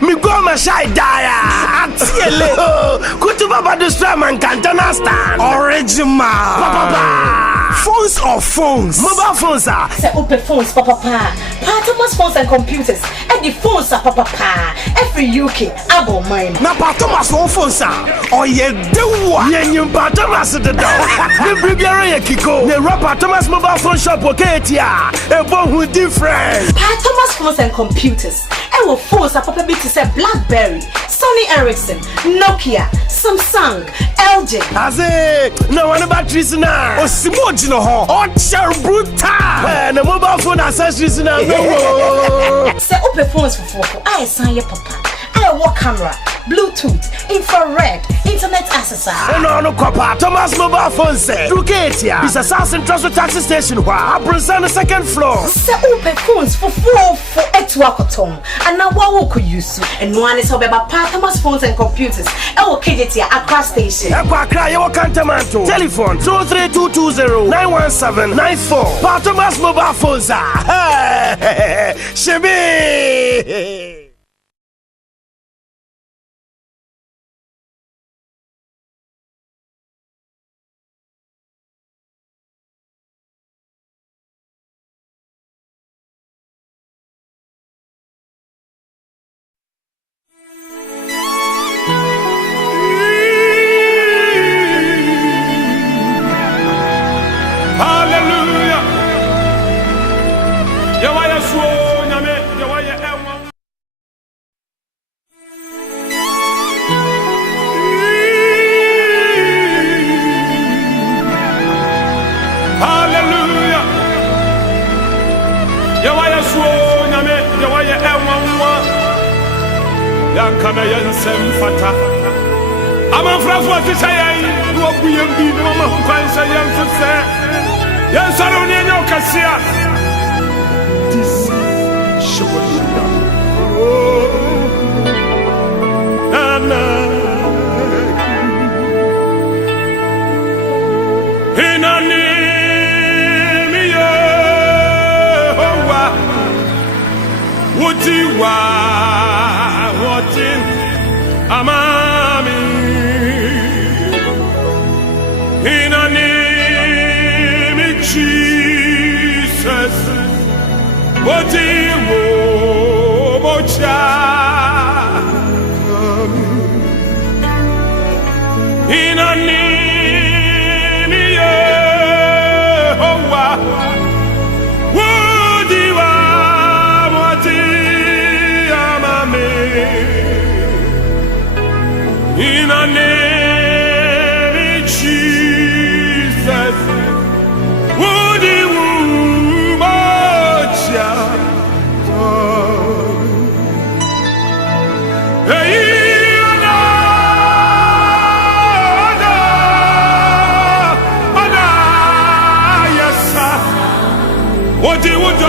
Me go my shy dia. Atiele. Kutuba ba destroy man cantana stand. Original. Papa. Phones or phones? Mobile phones are. Say open phones, papa. Thomas phones and computers. And the phones are papa. Every UK, abo mine. Na Thomas own phones are. Oh yeah, do what? Yeah, you Thomas the dog. The Bibiara Kiko. The rapper Thomas mobile phone shop. Okay, tia. A boy who different. Thomas phones and computers. And with phones are papa to say BlackBerry, Sony Ericsson, Nokia, Samsung, LG. As it. No one about trees now. Oh, Simon. Oh, brutal! And the mobile phone accessories now. Say open phones for I sign your papa. I work camera, Bluetooth, infrared, internet access. No, Papa. Thomas mobile phone say. Duketia. It's a Assassin Trust Taxi Station. Where I present the second floor. Say open phones for 8 and now what could use? And one is about Thomas phones and computers. I will KJT Accra Station. Accra, you can Tamanto. Telephone 23220-91794. Thomas mobile phones are. Shebe. Yankana yansem fata amafrafo tisayai wo buyembi no ma kwansa yansese yansaro ne nyo kasia this showolia nana inani miye hoa utiwa Amami in a name of Jesus, what do you want? In a name of Yehovah, what do you want? Amami. In the name of Jesus, would you watch what you would do?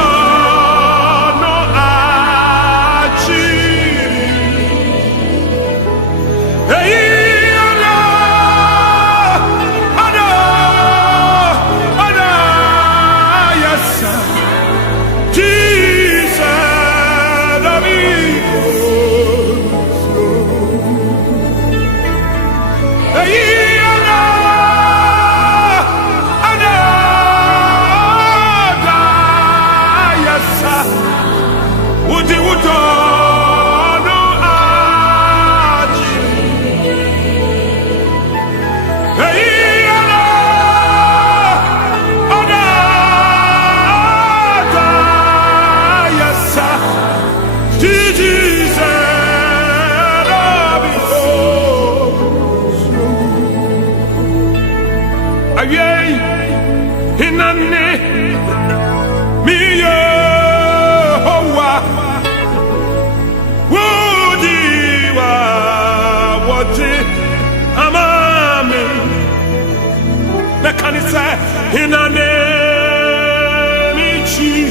In the name of Jesus,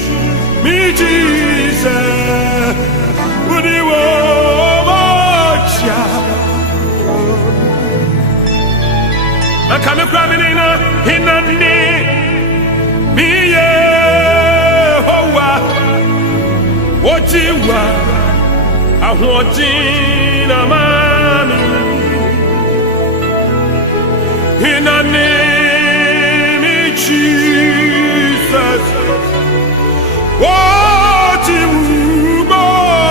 would you watch ya? I can't cry in the name of Yehovah, what you want? Ahwajina mami. In the name of Jesus. What you want?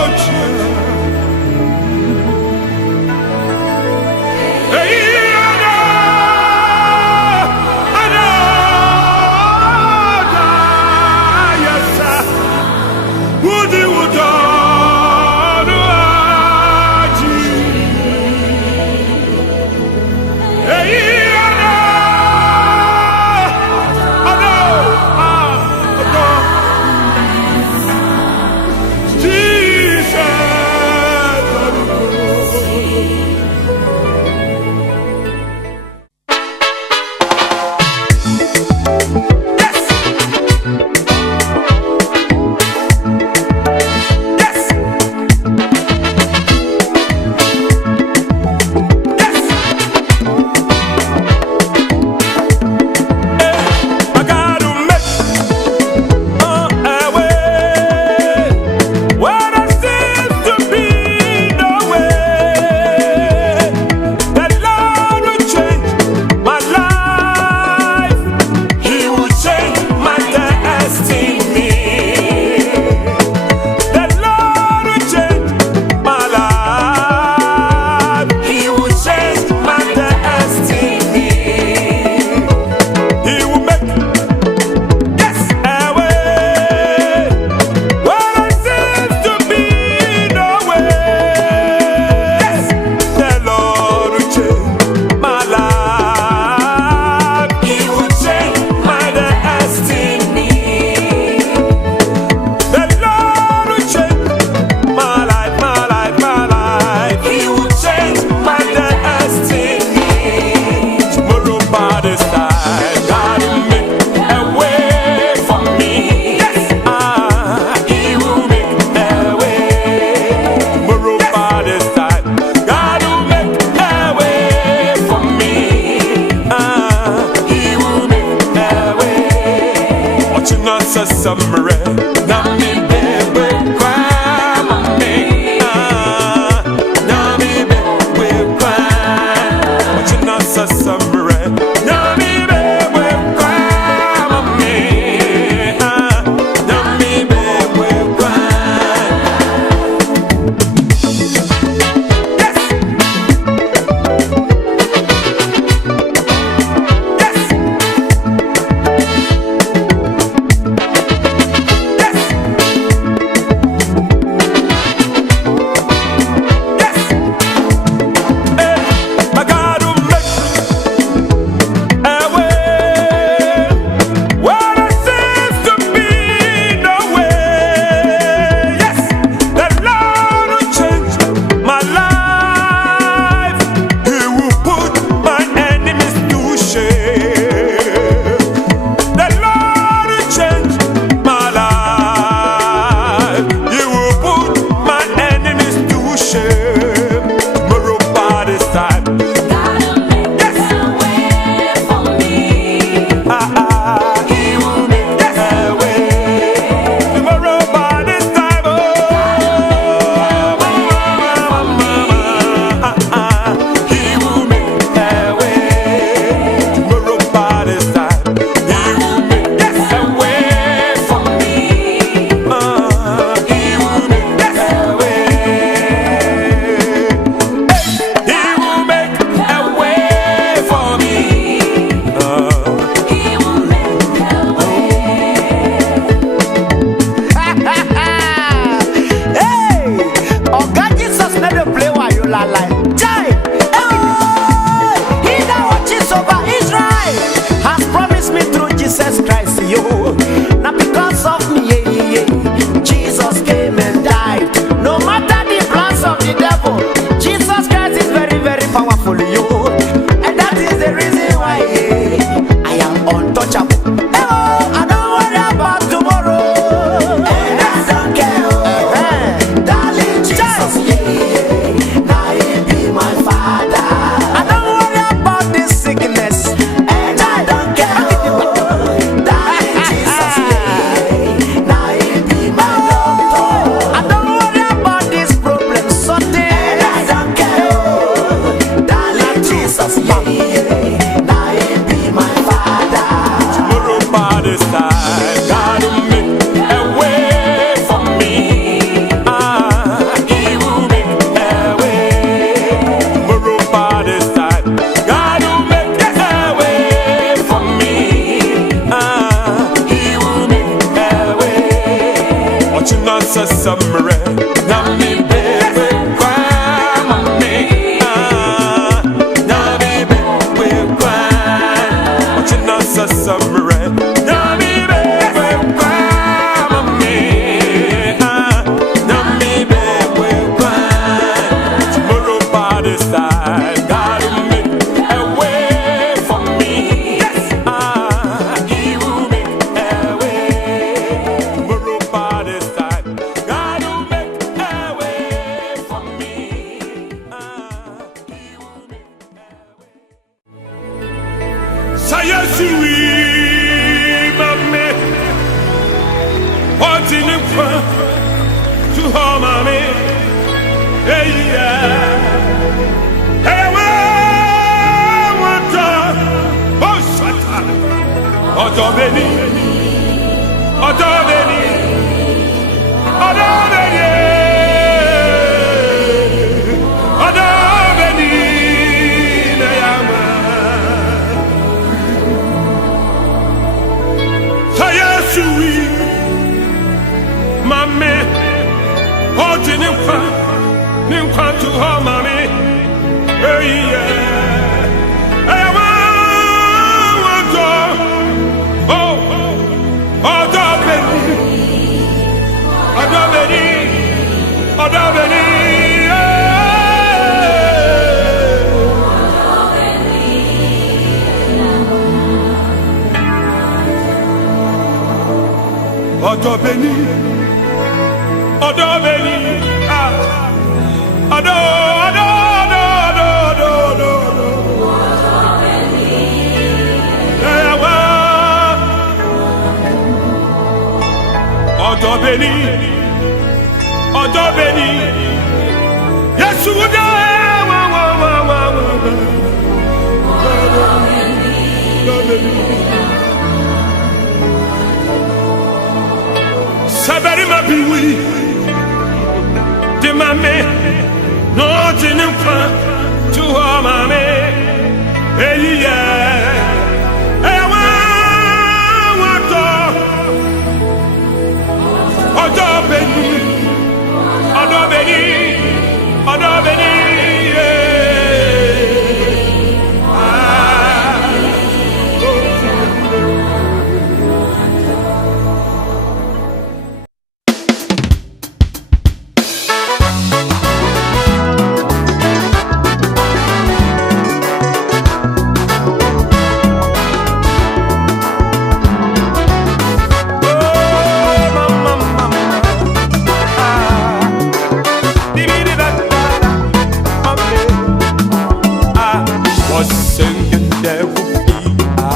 Was thinking there will be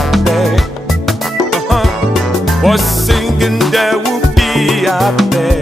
out there.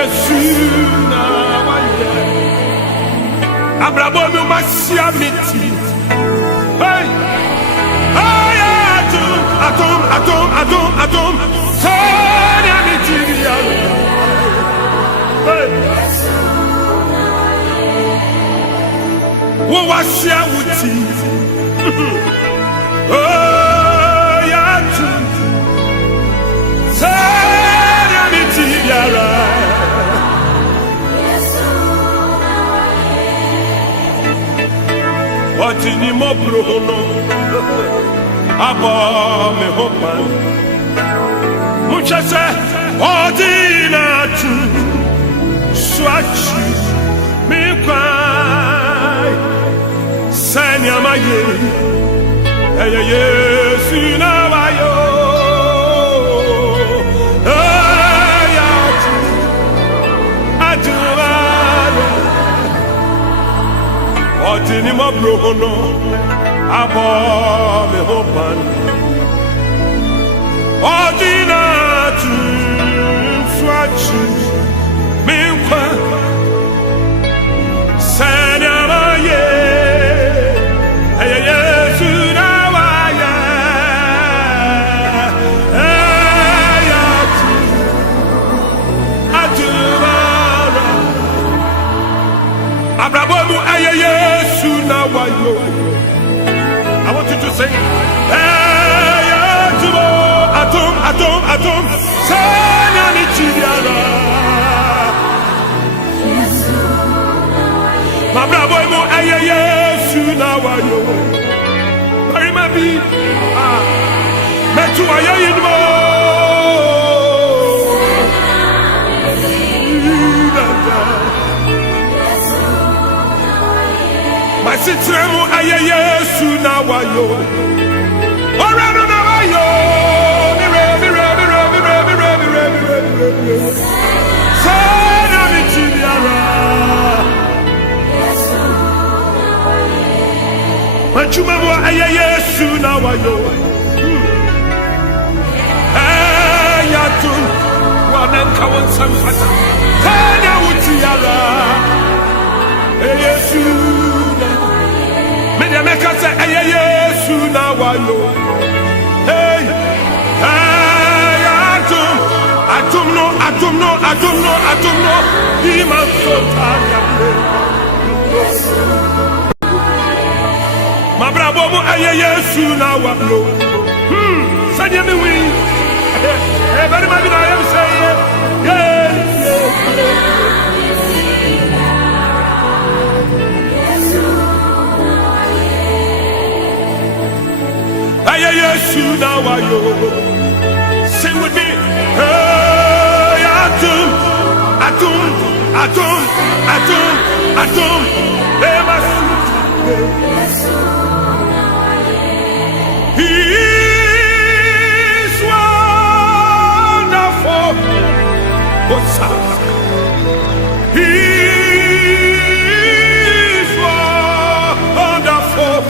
Yesu na waye abrabo mi masia miti hey hey atom sanya miti ya hey wo wasia wuti oh ya tu sanya miti ya Watini mo brono aba me hopan muchase odina tu swachi mi kwai sanya maye eye sina wayo ayati adura Watini mo brono abo me hopan Odina tu swachi me kwa sanya maye eye suna waya ayati adubara abrabomu eye suna wayo I want you to sing. Hey, atom, sanya ni chidiara. Ma bravo mo aye Yesu na wayo. Bari ma bi metu aye yinmo. My sister mo aye Yesu na wayo. Orano na wayo. Sana mi chidiara. Machuma mo aye Yesu na wayo. Hey atu wananka wansamfata. Sana utiara. Hey Yesu. Media meka say aye Yesu na wayo. Hey, hey, atum no. He must so tired. Ma bravo mo aye Yesu na wayo. Sanya me wi. Hey, very much I am saying. Yeah. Aye Yesu na wayo. Sing with me. Hey, atom. Hey, my He's wonderful. He's wonderful.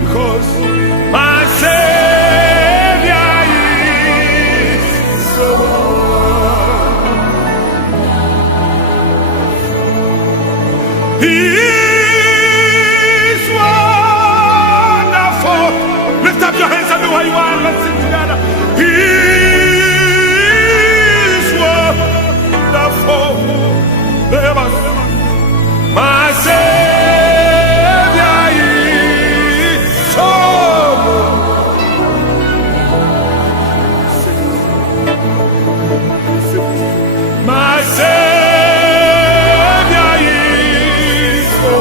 Because my Savior is so He is wonderful. Lift up your hands and where you are. Let's sing together. He is wonderful. My Savior is so my Savior is so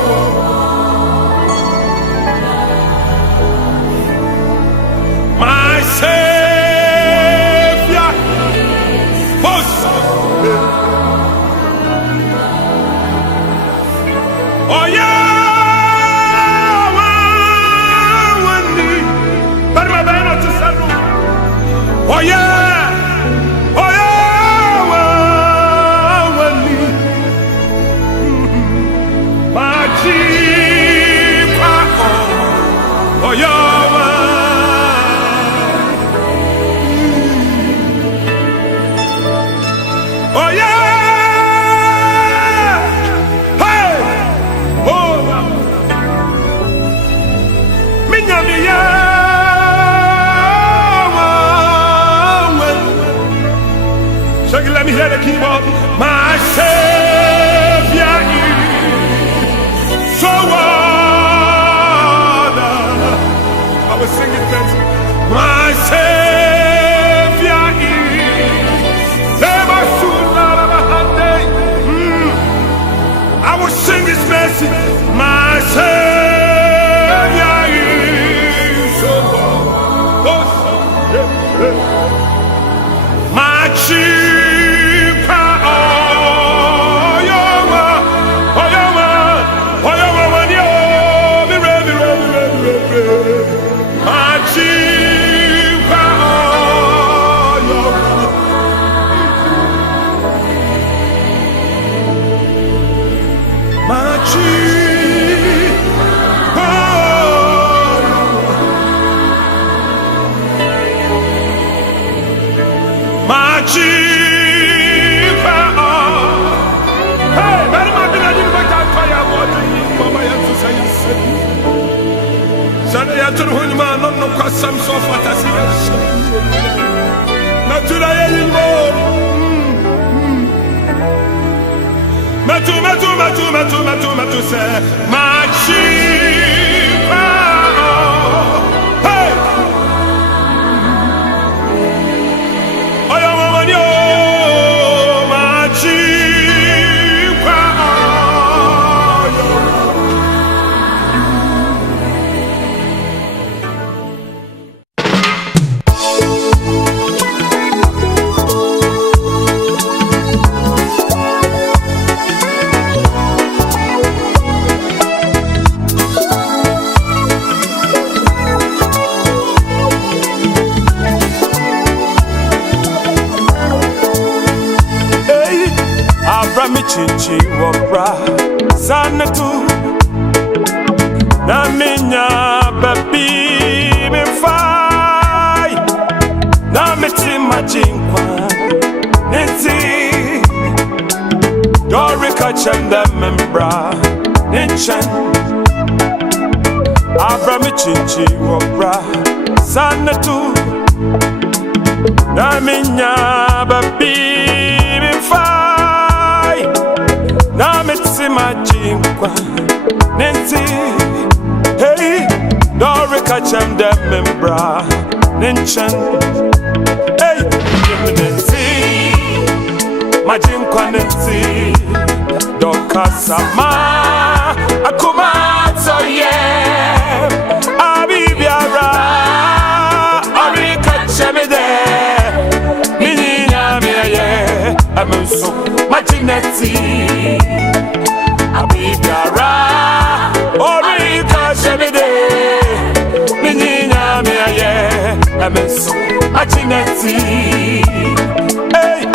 my Savior oh yeah. Oh yeah, oh yeah, my chief, oh yeah, oh yeah. keyboard. My Savior is so wonderful. I will sing it best. My Savior is. I will sing His mercy. My Savior is so wonderful. My chief, Chichi wabra sanatu na minya baby me fai na meti majinkwa neti dorika chanda membra nenchan Abrami chichi wabra sanatu na minya baby me fai na metsi majinkwa nenti hey dorika chanda membra nenchan hey nenti majinkwa nenti dokasama akuma toye abibiara orika chemede mininya miye amunso majineti abibiara orika chemede mininya miye amunso majineti hey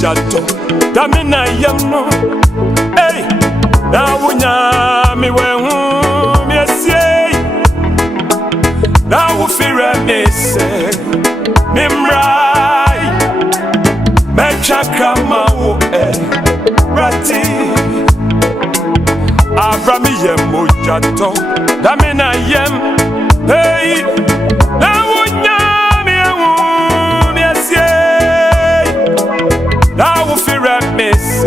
Jato, damina yamno, hey, na wunya mi wehu mi esie, na wufira mi se, mi mrai, me chakama wo rati, abrami yemo jato, damina yem, hey, na wunya mi wehu mi esie. Now we feel miss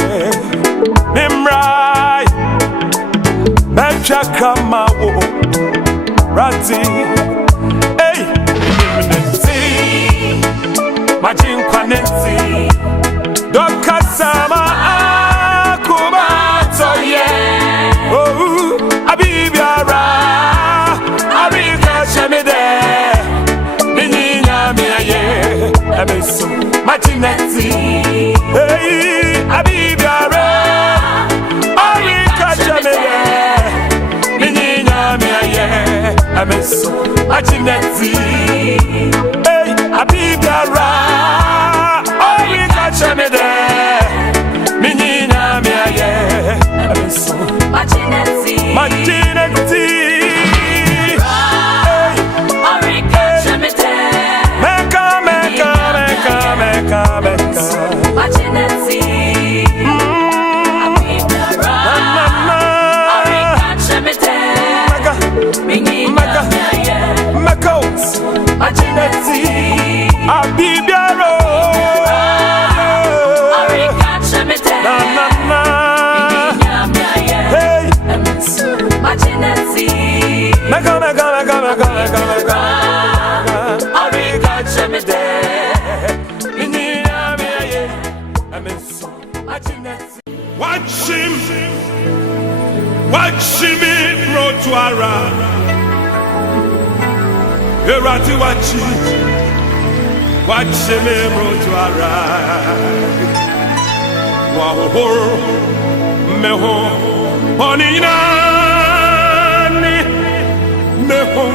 Nimrai Mecha kama wo Rati Hey Nenti Majinkwa nenti Doka sama akuma toye Oh Abibiara Arika shemide Minyinya miye Emesu Majineti Hey, Abibiara, Arika Jamele, Minina Miaye, Ameso, Majineti. Hey, Abibiara, Arika Jamele, Minina Miaye, Ameso, Majineti. Majineti. Hey, watch me rotuara erati watch me rotuara wa ho me ho onina ni me ho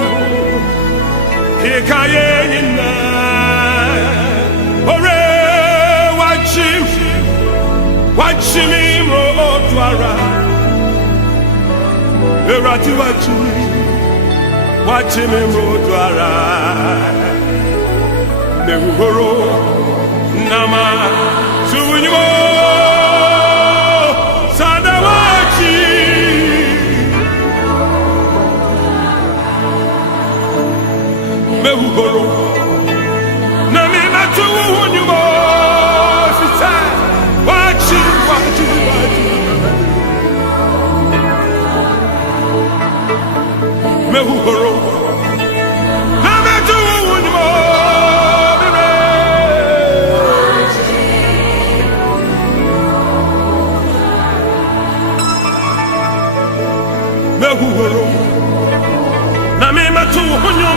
ikaye ina ore watch me rotuara erati watch me rotuara nehuhoro nama sunyimo sadawachi mehuhoro nami matunyimo sisa watch mehuhoro nami matunyimo mehuhoro nami matunyimo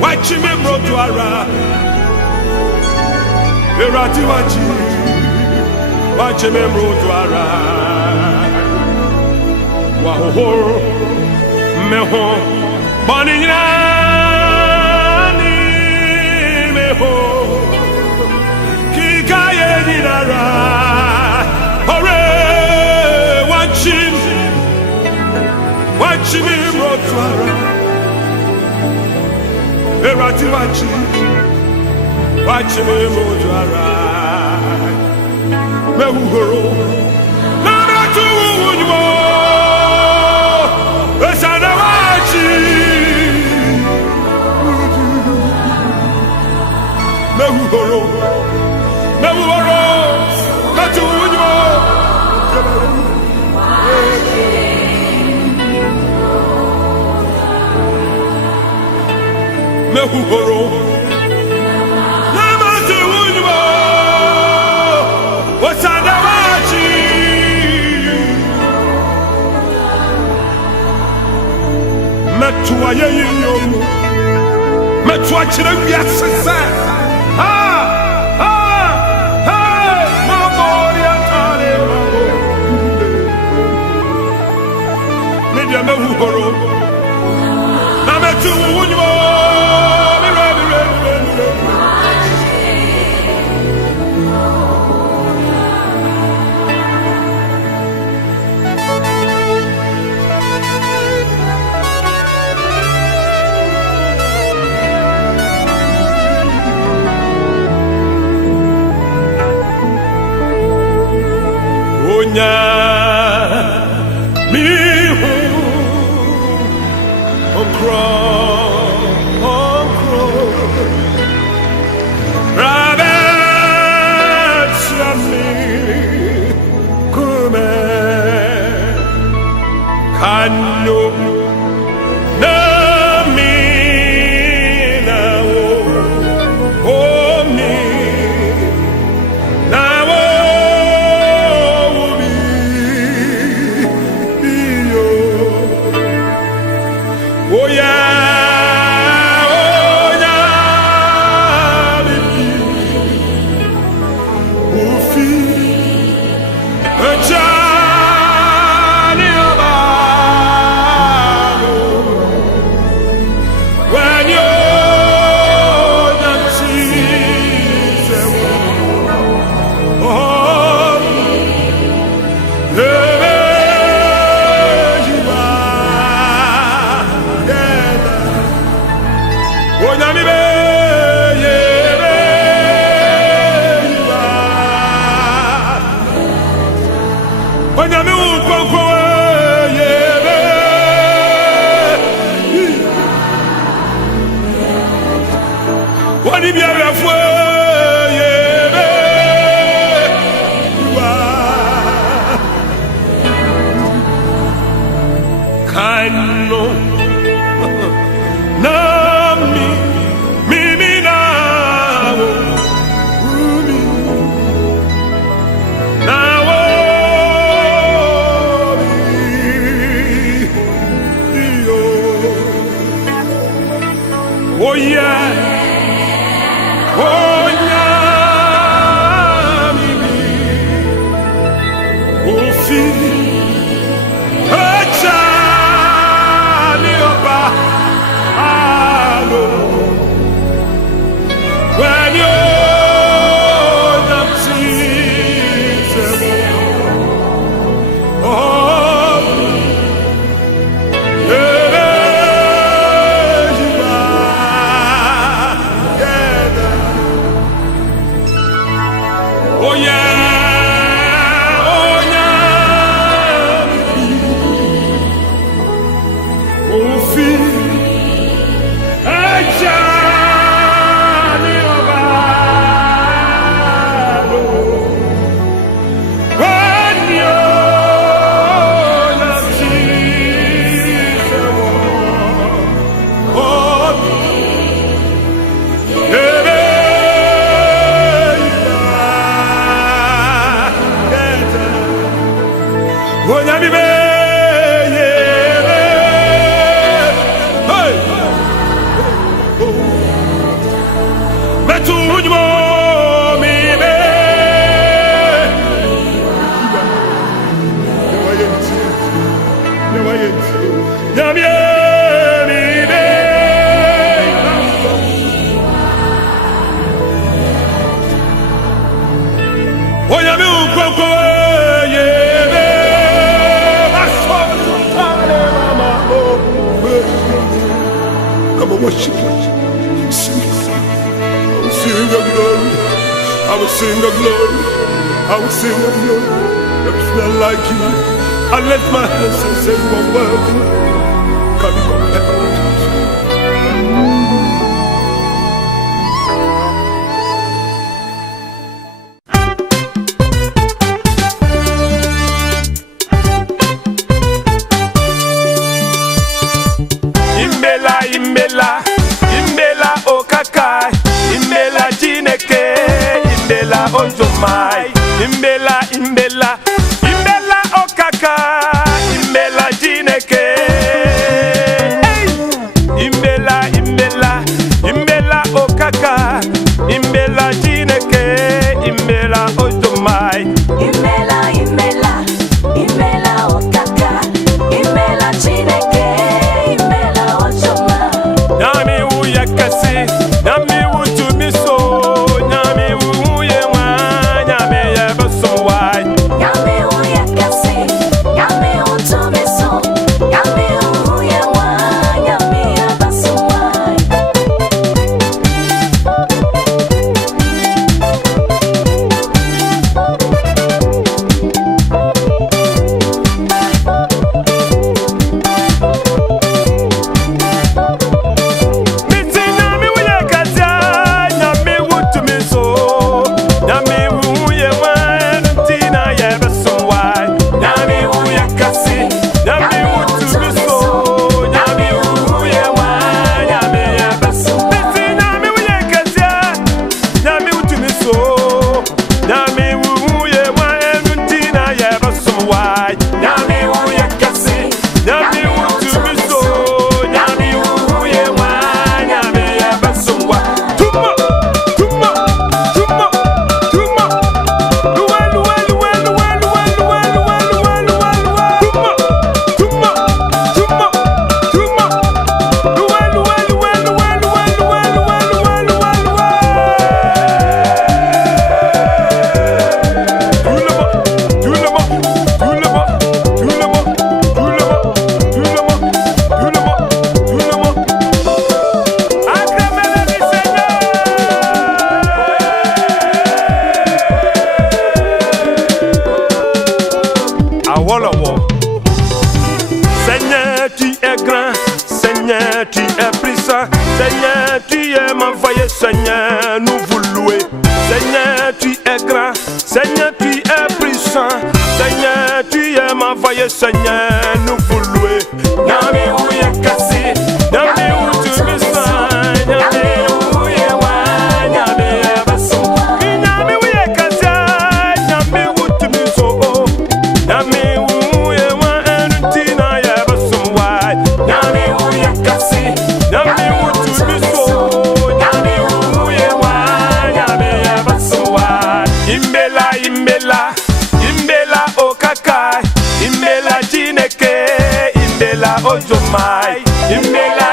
Watch me, Rotuara. Erati watch me, Rotuara. Waho, meho, bonina, meho. Watch me, Rotuara. Erati watch me, Rotuara. Mehuhoro, nami matunyimo sadawachi. Mehuhoro, matunyimo. Mehuhoro namatunyimo wasadawachi metua yeyomo metua chira wiasesa mamoria tale media mehuhoro namatunyimo mihu okro rabat sami kume kanu nami nawo omi nawo oh yeah, Ufi, Johnny Obama. When you're not season, oh, there you are, yeah. Oh, Nami be, yeah, you are. Oh, Nami ukoko, yeah, Wani biara fwe, yeah, you are. Kano. Onyami be hey Metu unmo mi be Nyami mi be Onyami unkoko worship you. Sing. I will sing the glory. I will sing the glory. I will sing the glory. There is none like you. I lift my hands and say you are worthy. Can you compare to Imbela okaka, imbela jineke, imbela onjomai, imbela okaka, imbela jineke, imbela okaka, imbela jineke, imbela onjomai, imbela okaka, imbela jineke. Nami utumiso, nami uye wa, nami yebaso wai. Nami uye kasi, nami utumiso, nami uye wa, nami yebaso wai. Seigneur, tu es grand, Seigneur, tu es puissant, Seigneur, tu es m'envoyé, Seigneur, nous vous louer. Seigneur, tu es grand, Seigneur, tu es puissant, Seigneur, tu es m'envoyé, Seigneur, nous vous louer. Nami ouye kasi, nami utumisa, nami ouye wa, nami ebaso. Nami ouye kasi, nami utumiso, nami ouye wa, enuntina yebaso wa. Nami ouye kasi, nami utumiso, nami ouye wa, nami ebaso wa. Imbela okaka, imbela jineke, imbela ojomai, imbela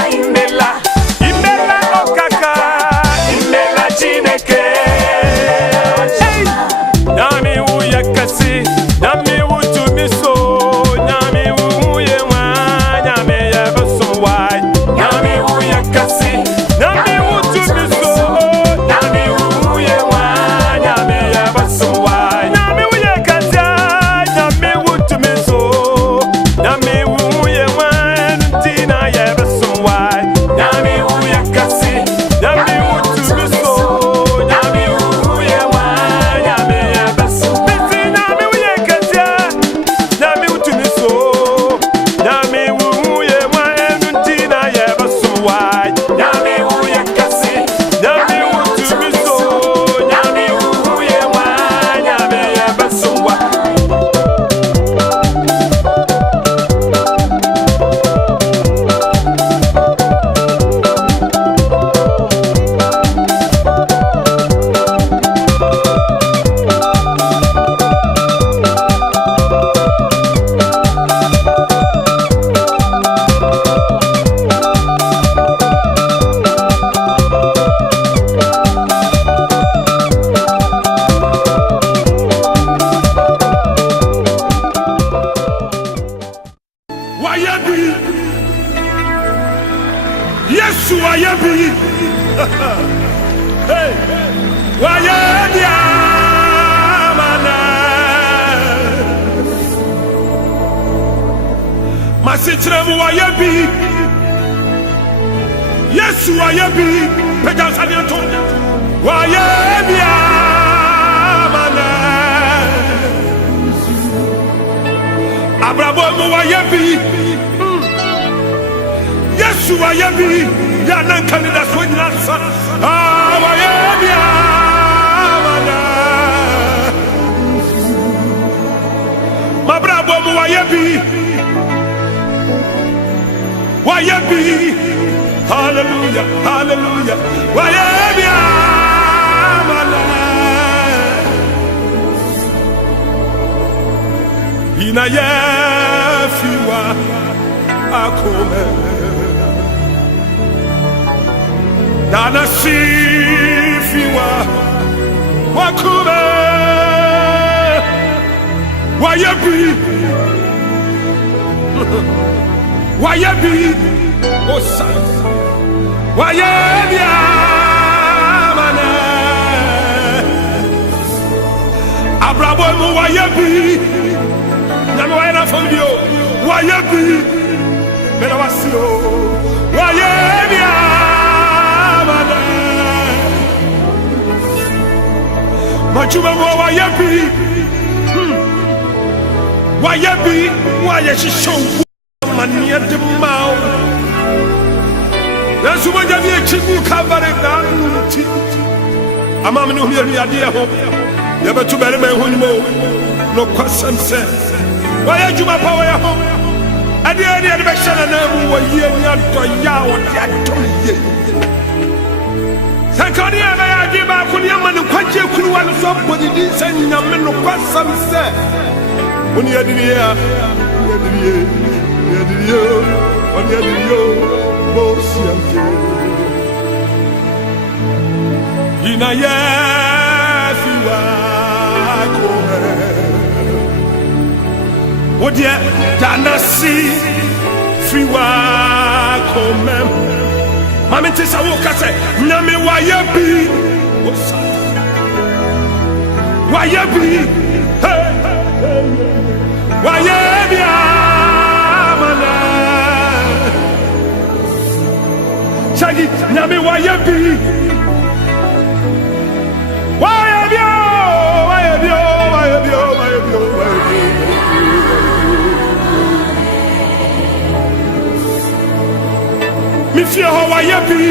okaka, imbela jineke. Nami uye kasi, nami utumiso, nami uye wa, nami yebaso wa. Nami uye kasi, nami utumiso, nami uye wa, nami yebaso wa. Nami uye kasi, nami utumiso, nami uye wa, enuntina Yesu wayebi. Hey, wayebi amana. Masitremu wayebi. Yesu wayebi. Peja sanianto. Wayebi amana. Abraham wayebi. Yesu wayebi. Ya nan kanida swenya sa. Wayebi amana. Abraham wayebi. Wayebi. Hallelujah, hallelujah. Wayebi amana. Ina yefiwa akome. Dana sifiwa wakume. Wayebi. Wayebi. Osa. Wayebi amana. Abraham wayebi. Nami wayena family. Wayebi. Mena wasio. Wayebi amana. Majuma mo wayebi. Wayebi. Wayeshisho. Mania de mao. Yesu moja vie chibu kavare ganuti. Ama minu hiye adia ho. Yebe tu bere me honimo. No kwasam se. Waya juma pa waya ho. Adi be shana na mu wo ye ni ato ya wo di ato ye. Sakani aba ya di ba kuni ama no kwaje kunu wa no so bodi di sanya me no kwasam se. Oni adiri ya. Yadiriyo, oni yadiriyo. Ina yefiwa kome. Odie danasi fiwa kome. Mami tisa wokase nami wayebi. Wayebi. Wayebi amana. Shagi nami wayebi. Wayebi. Wayebi. Wayebi. Wayebi. Mi fie ho wayebi.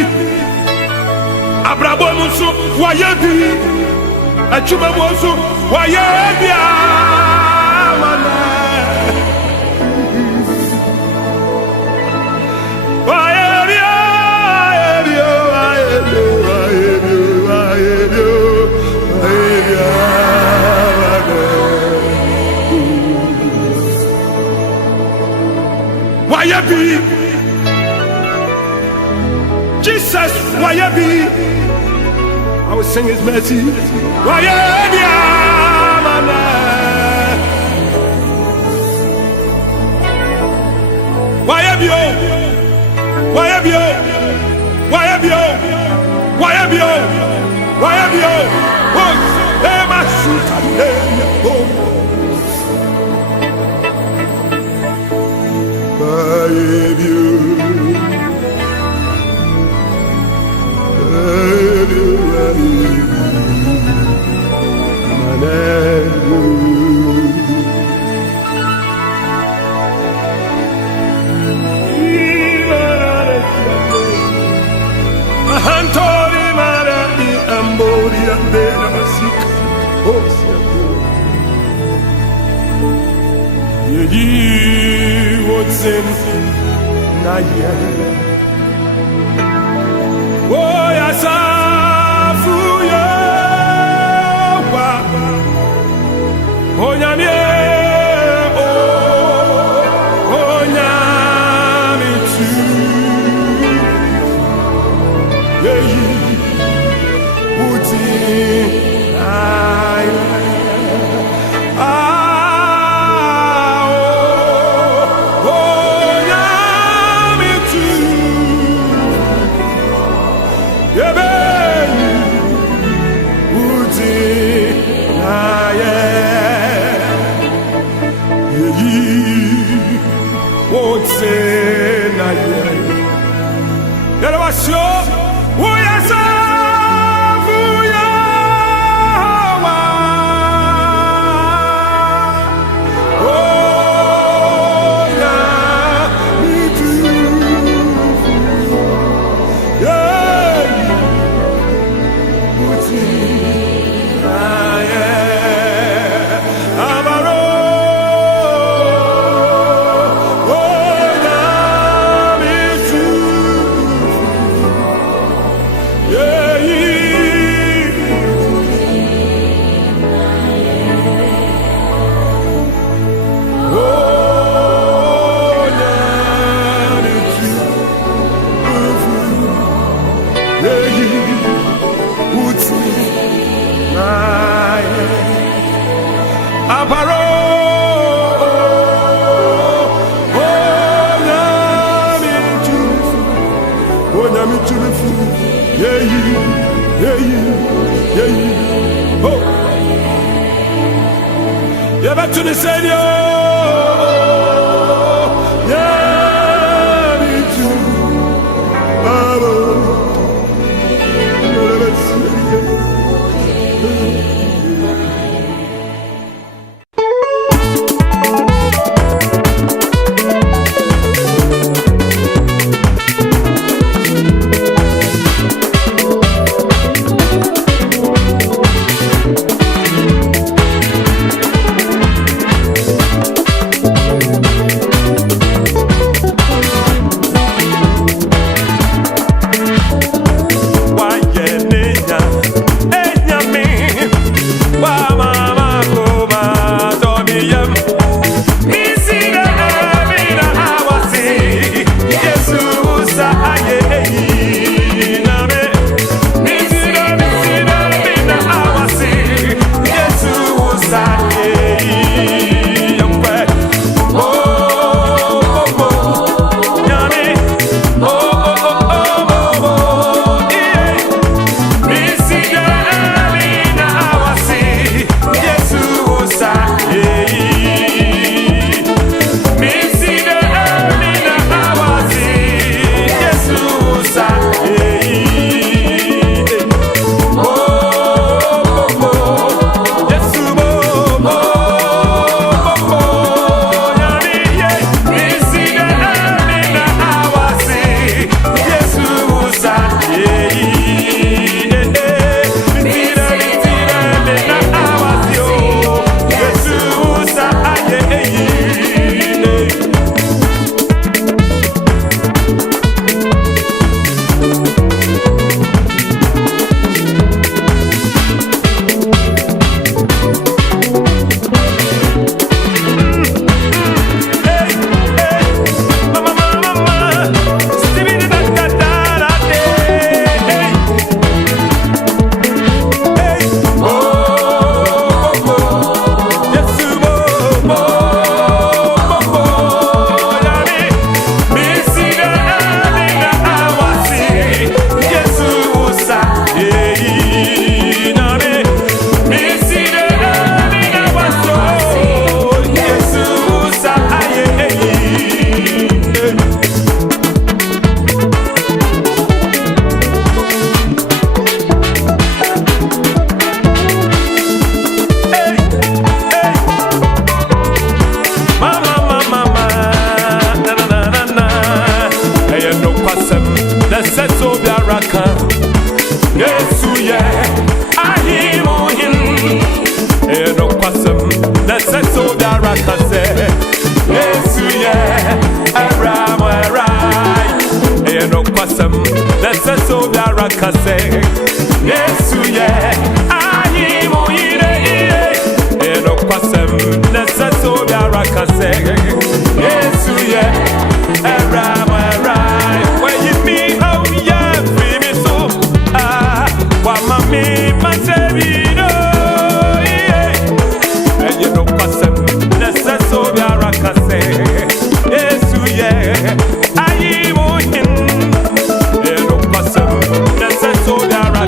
Abraham musu wayebi. Achuma musu wayebi amana. Wayebi. Jesus, wayebi. I will sing his mercy. Wayebi amana. Wayebi o. Wayebi o. Wayebi o. Wayebi o. Wayebi o. Oh, ema suta o. Wayebi o. Oh, yes, oh, nyamie, oh, nyami tu, yeah, uti, oh, nyami tu, won't say na yet was sure who is to the Savior. Yeah, me too. So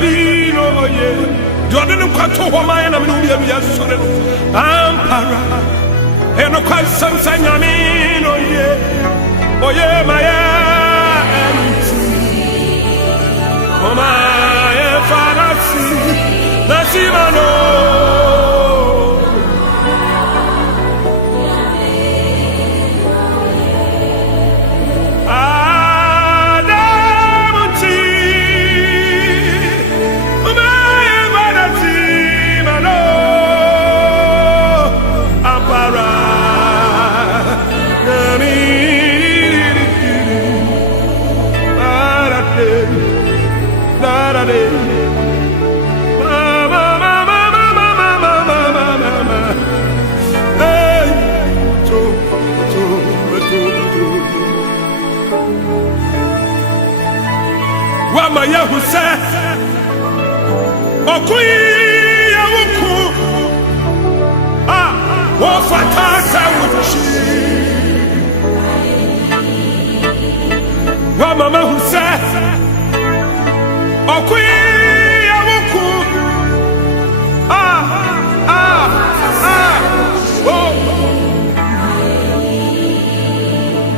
be no ye. Jordan Quato Homa and Amunia Yasur Ampara. And no quite some Sanyamin, oh yeah, my oh my fantasy, Nasimano. Who said, Okuya Wuku, Wafatasa Wuchi, Wamama who said, Okuya Wuku,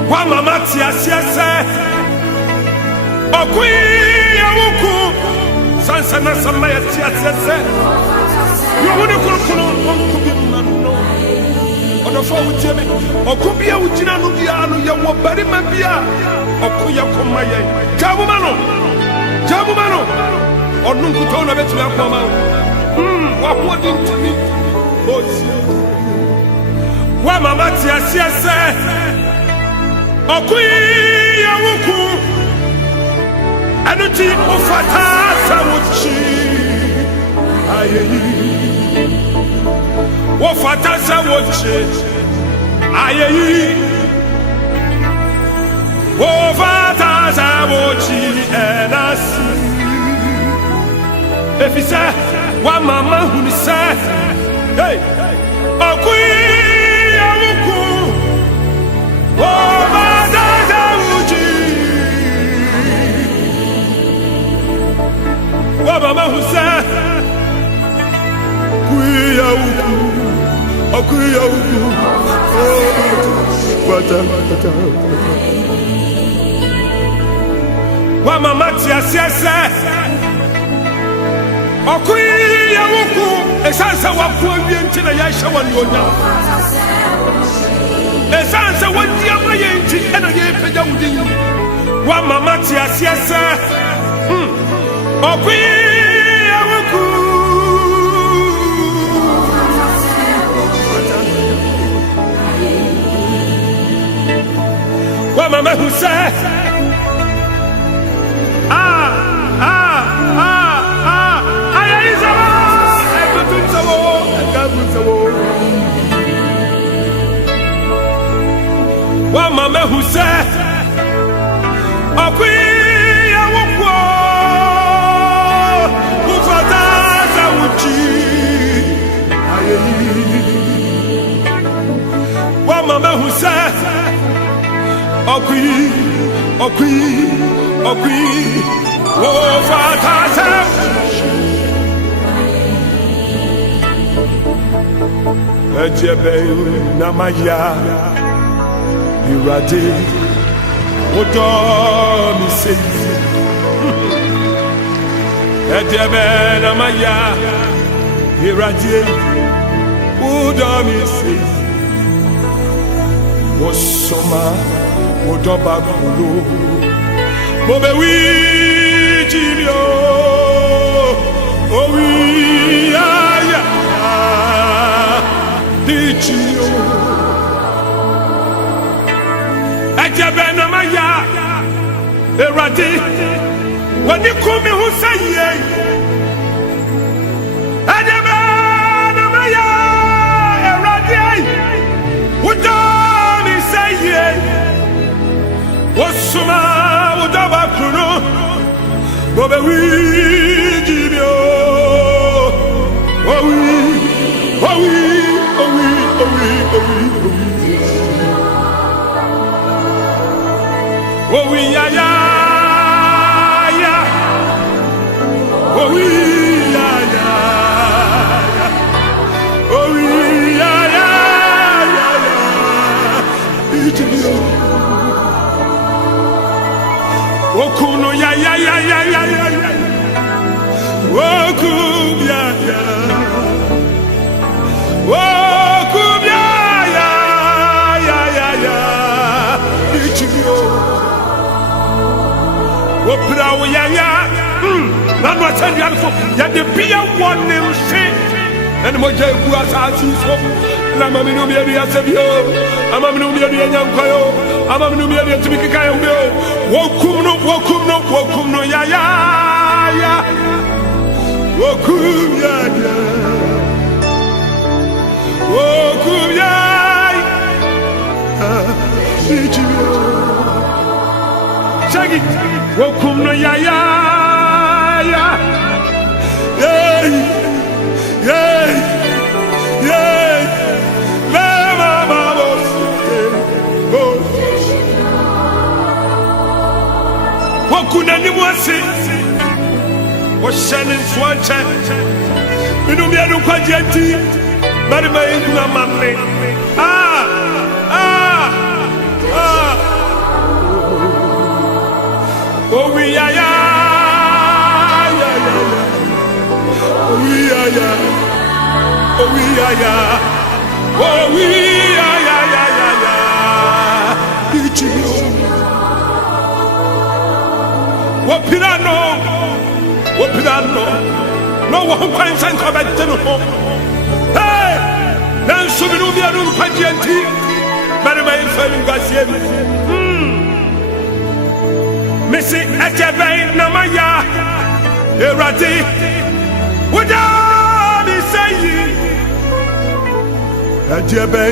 Wamama Tia said, Okuya Wuku, Sansana Samaya Tia said, you wouldn't go on the phone with Jimmy, or Kubia Ujina Nubiano, Yawabari Mabia, or Kuya Komaya, Jabumano, or Nunkutona Betuakama. What wouldn't to me? Wamama Tia said, Okuya Wuku. Anuti ufata samuchi ayeyi ufata samuchi ayeyi ufata samuchi enasi efisa wa mama hunisa hey okuya wuku ufata samuchi Mama who said, Mama Tia said, Okuya Wuku, a sansa wapu into the Yasha one you know. A sansa one diamayenti and a yapedi. One Mama Tia said, Okuya Wuku. What Mama who said? What Mama who said? Okuya Wuku. What Mama who said, Okui, oh Father, Ejebe Namaya, Irade, Odo mi say, Ejebe Namaya, Irade, Odo mi say. Osoma Odoba Kulo Bobe wi Jimio Owi Aya Dichio Ejebe Namaya Eradi Wani Kumi Husaye Ejebe Namaya Eradi Udo Osuma Odoba Kulo Bobe wi Jimio Owi ya Okuno ya ya ya ya ya ya ya. Okum ya ya. Okum ya ya ya ya ya. Ichio. Oprawo ya ya. Nanu atandi alfo. Ya de bia one mfe. And moja ku asasi so. Na mami no bia bia sebio. Ama no bia bia nyankwayo. Ama no bia bia tibikika yo. Wokum no ya ya ya. Wokum ya ya. Wokum ya. Ichio. Shagi. Wokum no ya ya ya. Hey. Hey. Hey. Lema babos. Wakuna ni mwasi washane swache minumia nukwa jeti barima ingu na mame owi ya ya ya ya owi ya ya owi ya ya owi ya ya ya ya ya ichio Wapirano, no one finds and come at the home. Hey, then Subinubia no Pagianti, Marimay Felling Garcia. Missy Ejebe Namaya, Erati, would I be saying? Ejebe.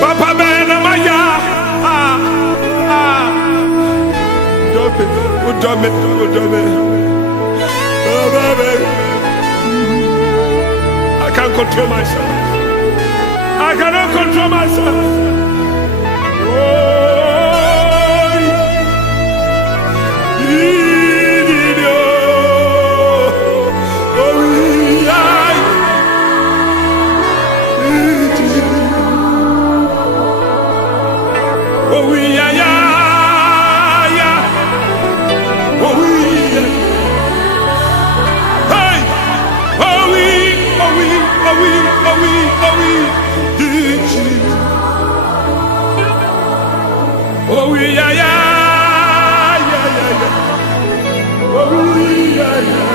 Papa Bena Maya, I can't control myself. I cannot control myself. Oh, yeah, yeah, yeah, yeah, yeah. Oh, yeah, yeah.